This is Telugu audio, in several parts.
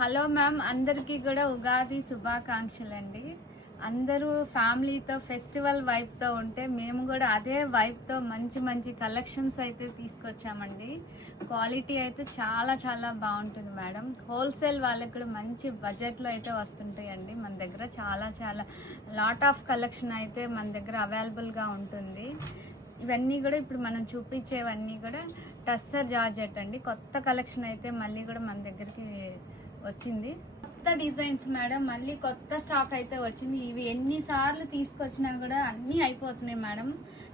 హలో మ్యామ్, అందరికీ కూడా ఉగాది శుభాకాంక్షలు అండి. అందరూ ఫ్యామిలీతో ఫెస్టివల్ వైబ్తో ఉంటే మేము కూడా అదే వైబ్తో మంచి మంచి కలెక్షన్స్ అయితే తీసుకొచ్చామండి. క్వాలిటీ అయితే చాలా చాలా బాగుంటుంది మేడం. హోల్సేల్ వాళ్ళకి కూడా మంచి బడ్జెట్లో అయితే వస్తుంటాయండి. మన దగ్గర చాలా చాలా లాట్ ఆఫ్ కలెక్షన్ అయితే మన దగ్గర అవైలబుల్గా ఉంటుంది. ఇవన్నీ కూడా ఇప్పుడు మనం చూపించేవన్నీ కూడా టస్సర్ జార్జెట్ అండి. కొత్త కలెక్షన్ అయితే మళ్ళీ కూడా మన దగ్గరికి వచ్చింది. కొత్త డిజైన్స్ మేడం, మళ్ళీ కొత్త స్టాక్ అయితే వచ్చింది. ఇవి ఎన్నిసార్లు తీసుకొచ్చినా కూడా అన్నీ అయిపోతున్నాయి మేడం.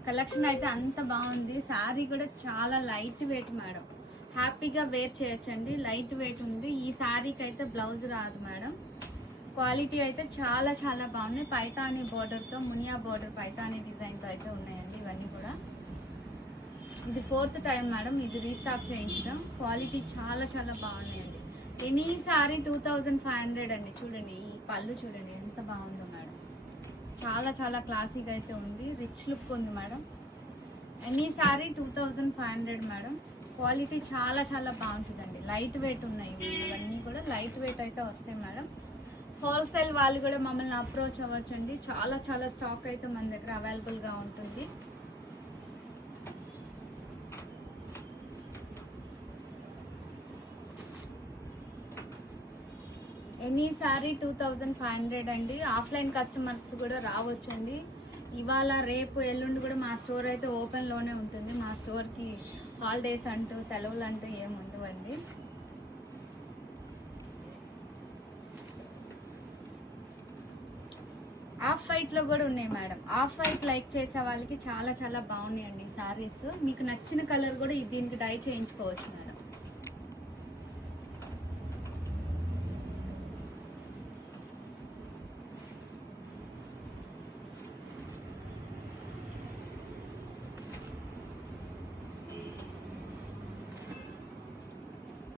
కలెక్షన్ అయితే అంత బాగుంది. శారీ కూడా చాలా లైట్ వెయిట్ మేడం, హ్యాపీగా వేర్ చేయొచ్చండి. లైట్ వెయిట్ ఉంది. ఈ శారీకి అయితే బ్లౌజ్ రాదు మేడం. క్వాలిటీ అయితే చాలా చాలా బాగున్నాయి. పైతానీ బోర్డర్తో, మునియా బోర్డర్ పైతానీ డిజైన్తో అయితే ఉన్నాయండి ఇవన్నీ కూడా. ఇది 4th టైం మేడం ఇది రీస్టాక్ చేయించడం. క్వాలిటీ చాలా చాలా బాగున్నాయండి. ఎనీ సారీ 2500 అండి. చూడండి ఈ పళ్ళు చూడండి ఎంత బాగుందో మేడం. చాలా చాలా క్లాసీగా అయితే ఉంది. రిచ్ లుక్ ఉంది madam. Any sorry 2500 madam. Quality చాలా చాలా బాగుంటుందండి. లైట్ వెయిట్ ఉన్నాయి ఇవన్నీ కూడా లైట్ వెయిట్ అయితే వస్తాయి మేడం. హోల్సేల్ వాళ్ళు కూడా మమ్మల్ని అప్రోచ్ అవ్వచ్చండి. చాలా చాలా స్టాక్ అయితే మన దగ్గర అవైలబుల్గా ఉంటుంది. ఎనీ సారీ 2500 అండి. ఆఫ్లైన్ కస్టమర్స్ కూడా రావచ్చండి. ఇవాళ రేపు ఎల్లుండి కూడా మా స్టోర్ అయితే ఓపెన్లోనే ఉంటుంది. మా స్టోర్కి హాలిడేస్ అంటూ సెలవులు అంటూ ఏమి ఉండవండి. ఆఫ్ వైట్లో కూడా ఉన్నాయి మేడం. ఆఫ్ వైట్ లైక్ చేసే వాళ్ళకి చాలా చాలా బాగున్నాయండి సారీస్. మీకు నచ్చిన కలర్ కూడా దీనికి డై చేయించుకోవచ్చు మేడం.